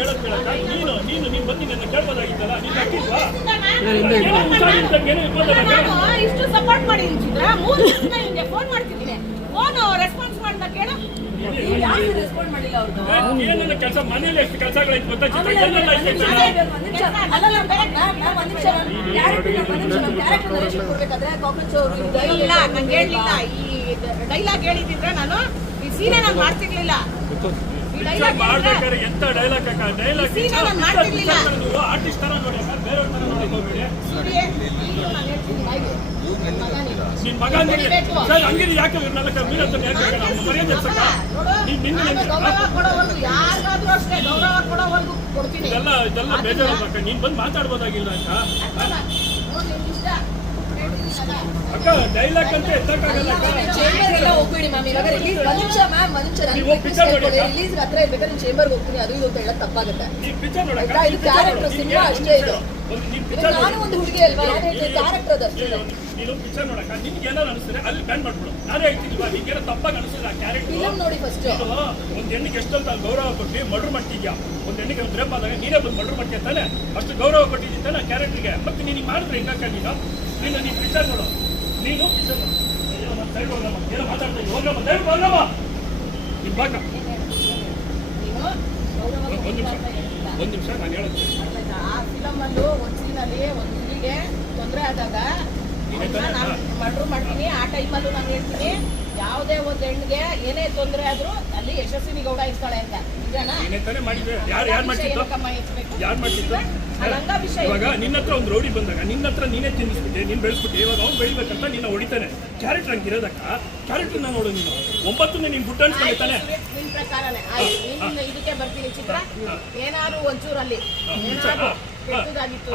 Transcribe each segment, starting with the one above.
ಹೇಳೋದು ಕೇಳಕ್ಕ ನೀನು ಬಂದು ನನ್ನ ಕೇಳ್ಬೋದಾಗಿತ್ತಲ್ಲ ನೀನು ಹಾಕಿಲ್ವಾ ಇಷ್ಟು ಸಪೋರ್ಟ್ ಮಾಡಿ ಮೂರು ದಿನ ಹಿಂಗೆ ಫೋನ್ ಮಾಡ್ತಿದ್ದೀನಿ ಫೋನ್ ರೆಸ್ಪಾನ್ಸ್ ಮಾಡ್ದ ಕೇಳ ರೆಸ್ಪಾಂಡ್ ಮಾಡಿಲ್ಲ ಅವ್ರದ್ದು ಏನೆಲ್ಲ ಕೆಲಸ ಮನೇಲಿ ಎಷ್ಟು ಕೆಲಸಗಳೈತೆ ಗೊತ್ತಾ ಇಲ್ಲ ನಂಗೆ ಹೇಳಿಲ್ಲ ಈ ಡೈಲಾಗ್ ಹೇಳಿದ್ರೆ ನಾನು ಈ ಸೀನೆ ನಾನು ಮಾಡ್ತಿರ್ಲಿಲ್ಲ ಮಾಡ್ಬೇಕಾದ್ರೆ ಎಂತ ಡೈಲಾಗ್ ನೀವು ಆರ್ಟಿಸ್ಟ್ ತರ ನೋಡಿ ಬೇರೆ ತರ ನೋಡಕ್ ಹೋಗ್ಬೇಡಿ ನಿನ್ ಮಗ ಸರ್ ಹಂಗಿದ್ರೆ ಯಾಕೆ ಮರ್ಯಾದೆ ಇದೆಲ್ಲ ಬೇಜಾರು ನೀನ್ ಬಂದು ಮಾತಾಡ್ಬೋದಾಗಿಲ್ಲ ಅಂತ ಅಕ್ಕ ಡೈಲಾಗ್ ಅಂತ ಎತ್ತಕ್ಕಾಗಲ್ಲ ಹೋಗ್ಬೇಡಿ ಮ್ಯಾಮ್ ಇವಾಗ ರಿಲೀಸ್ ರಿಲೀಸ್ ಹತ್ರ ಇರ್ಬೇಕಾದ್ರೆ ಚೇಂಬರ್ಗೆ ಹೋಗ್ತೀನಿ ಅದು ಇದು ಅಂತ ಹೇಳಕ್ ತಪ್ಪಾಗುತ್ತೆ ಇದು ಕ್ಯಾರೆಕ್ಟರ್ ಸಿನಿಮಾ ಅಷ್ಟೇ ಇದು ನಾನು ಒಂದು ಹುಡುಗಿ ಅಲ್ವಾ ಕ್ಯಾರೆಕ್ಟರ್ ಅದು ಅಷ್ಟೇ ನೀನು ಪಿಕ್ಚರ್ ನೋಡಕ್ಕ ನಿನ್ಗೆ ಏನಾರು ಅನಿಸಿದ್ರೆ ಅಲ್ಲಿ ಬ್ಯಾನ್ ಮಾಡ್ಬಿಡು ನಾನೇ ಹೇಳ್ತಿಲ್ವಾ ನಿನ್ಗೇನೋ ತಪ್ಪಾಗಿ ಅನಿಸಿಲ್ಲ ಆ ಕ್ಯಾರೆಕ್ಟರ್ ಫಿಲಮ್ ನೋಡಿ ಫಸ್ಟ್ ಒಂದು ಹೆಣ್ಣಿಗೆ ಎಷ್ಟೊಂತ ಗೌರವ ಕೊಟ್ಟು ಮರ್ಡರ್ ಮಾಡ್ತಿದ್ಯಾ ಒಂದು ಹೆಣ್ಣಿಗೆ ಒಂದು ರೇಪ್ ಆದಾಗ ನೀನೇ ಬಂದು ಮರ್ಡರ್ ಮಾಡ್ತೀಯ ತಾನೆ ಅಷ್ಟು ಗೌರವ ಕೊಟ್ಟಿದ್ದೀನಿ ತಾನೆ ಕ್ಯಾರೆಕ್ಟರ್ಗೆ ಮತ್ತೆ ನೀನು ಮಾಡಿದ್ರೆ ಹಿಂಗಾಕ ನೀನು ಪಿಕ್ಚರ್ ನೋಡು ನೀನು ಪಿಕ್ಚರ್ ನೋಡು ಏನೋ ಮಾತಾಡ್ತಾ ಇದ್ದೀನಿ ಹೋಗಮ್ಮ ದಯವಿಟ್ಟು ಹೋಗಮ್ಮ ನೀನು ಬಾಕ ಒಂದು ನಿಮಿಷ ನಾನು ಹೇಳುತ್ತೆ ಆ ಫಿಲಮ್ ಅಲ್ಲೂ ಒಂದು ಸೀನಲ್ಲಿ ಒಂದು ಹುಡುಗಿಗೆ ತೊಂದರೆ ಆದಾಗ ನಾನು ಮರ್ಡರ್ ಮಾಡ್ತೀನಿ ಆ ಟೈಮಲ್ಲೂ ನಾನು ಹೇಳ್ತೀನಿ ಯಾವುದೇ ಒಂದು ಹೆಣ್ಣಿಗೆ ಏನೇ ತೊಂದರೆ ಆದ್ರೂ ಅಲ್ಲಿ ಯಶಸ್ವಿನಿ ಗೌಡ ಇರ್ತಾಳೆ ಅಂತ ಇವಾಗ ನಿನ್ನ ಹತ್ರ ಒಂದು ರೌಡಿ ಬಂದಾಗ ನಿನ್ನ ಹತ್ರ ನೀನೇ ತಿನ್ನಿಸ್ಬಿಟ್ಟೆ ನೀನು ಬೆಳೆಸ್ಬಿಟ್ಟೆ ಇವಾಗ ಅವ್ನು ಬೆಳಿಬೇಕಂತ ನಿನ್ನ ಹೊಡಿತಾನೆ ಕ್ಯಾರೆಕ್ಟರ್ ಹಂಗಿರೋದಕ್ಕ ಕ್ಯಾರೆಕ್ಟರ್ ನಾನು ನೋಡು ನೀನು 9 ನೀನು ಗುಡ್ ಅನ್ಸ್ಕೊಳ್ತಾನೆ ನಿನ್ನ ಪ್ರಕಾರನೇ ಇದಕ್ಕೆ ಬರ್ತೀನಿ ಚಿತ್ರ ಏನಾದ್ರು ಒಂಚೂರಲ್ಲಿ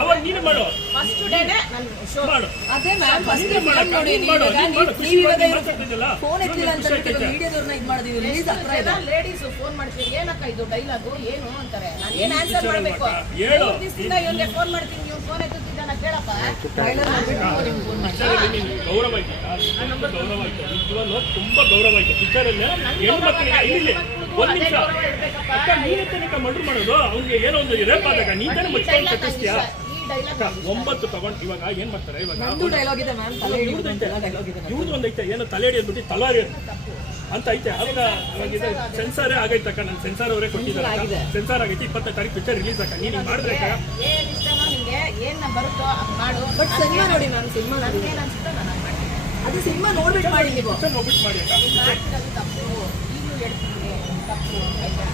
ಅವಾಗ ನೀನು ಮಾಡು ಫಸ್ಟ್ ಡೇನೆ ನಾನು ಶೋ ಮಾಡು ಅದೇ ಮ್ಯಾಮ್ ಫಸ್ಟ್ ಫಿಲಂ ನೋಡಿ ಫೋನ್ ಎತ್ತಿಲ್ಲ ಅಂತ ವಿಡಿಯೋದವ್ರನ್ನ ಇದು ಮಾಡಿದೀವಿ ರಿಲೀಸ್ ಹತ್ರ ಇದೆ ಲೇಡೀಸ್ ಫೋನ್ ಮಾಡ್ತೀವಿ ಏನಕ್ಕ ಇದು ಡೈಲಾಗು ಏನು ಅಂತಾರೆ ನಾನು ಏನು ಆನ್ಸರ್ ಮಾಡಬೇಕು 3 ದಿವಸದಿಂದ ಇವನಿಗೆ ಫೋನ್ ಮಾಡ್ತೀನಿ ನೀವು ಫೋನ್ ಎತ್ತುತ್ತಿದ್ದಾನ ಕೇಳಪ್ಪ ಟ್ರೈಲರ್ ನೋಡ್ಬಿಟ್ಟು ನಿಮ್ಗೆ ಫೋನ್ ಮಾಡಿ ಗೌರವ ಐತೆ ಗೌರವ ಐತೆ ನಿಜವಾಗ್ಲೂ ತುಂಬಾ ಗೌರವ ಐತೆ ಪಿಕ್ಚರ್ ಅಲ್ಲಿ ಹೆಣ್ಮಕ್ಳಿಗೆ ಇಲ್ಲಿ ಒಂದು ನಿಮಿಷ ಅಕ್ಕ ನೀನೇ ತನಕ ಮರ್ಡರ್ ಮಾಡೋದು ಅವ್ನಿಗೆ ಏನೋ ಒಂದು ರೇಪ್ ಆದಾಗ ನೀ ತಾನೇ ಮುಚ್ಕೊಂಡು ಕಟ್ಟಿಸ್ತೀಯಾ 9 ತಗೊಂಡು ಇವಾಗ ಏನ್ ಮಾಡ್ತಾರೆ ಇವಾಗ ಡೈಲಾಗ್ ಇದೆ ಮ್ಯಾಮ್ ತಲೆ ಹಿಡಿಯುತ್ತೆ ಡೈಲಾಗ್ ಇದೆ ಇವ್ದು ಒಂದು ಐತೆ ಏನೋ ತಲೆ ಹಿಡಿದ್ಬಿಟ್ಟು ತಲಾರಿ ಅಂತ ಐತೆ ಅವಾಗ ಇದು ಸೆನ್ಸಾರೇ ಆಗೈತೆ ಅಕ್ಕ ನನ್ನ ಸೆನ್ಸಾರ್ ಅವರೇ ಕೊಟ್ಟಿದ್ದಾರೆ ಸೆನ್ಸಾರ್ ಆಗೈತೆ 25 ತಾರೀಕು ಪಿಕ್ಚರ್ ರಿಲೀಸ್ ಅಕ್ಕ ನೀನು ಮಾಡಿದ್ರೆ ಏನ್ ಇಷ್ಟನೋ ನಿಮಗೆ ಏನ್ ಬರುತ್ತೋ ಮಾಡು ಬಟ್ ಸಿನಿಮಾ ನೋಡಿ ಮ್ಯಾಮ್ ಸಿನಿಮಾ ನೋಡಿ ಏನ್ ಅನ್ಸುತ್ತೋ ನಾನು ಮಾಡ್ತೀನಿ ಅದು ಸಿನಿಮಾ ನೋಡ್ಬಿಟ್ಟು ಮಾಡಿ ನೀವು ಪಿಕ್ಚರ್ ನೋಡ್ಬಿಟ್ಟು ಮಾಡಿ ಅಕ್ಕ ತಪ್ಪು ಈಗಲೂ ಹೇಳ್ತೀನಿ ತಪ್ಪು ಆಯ್ತಾ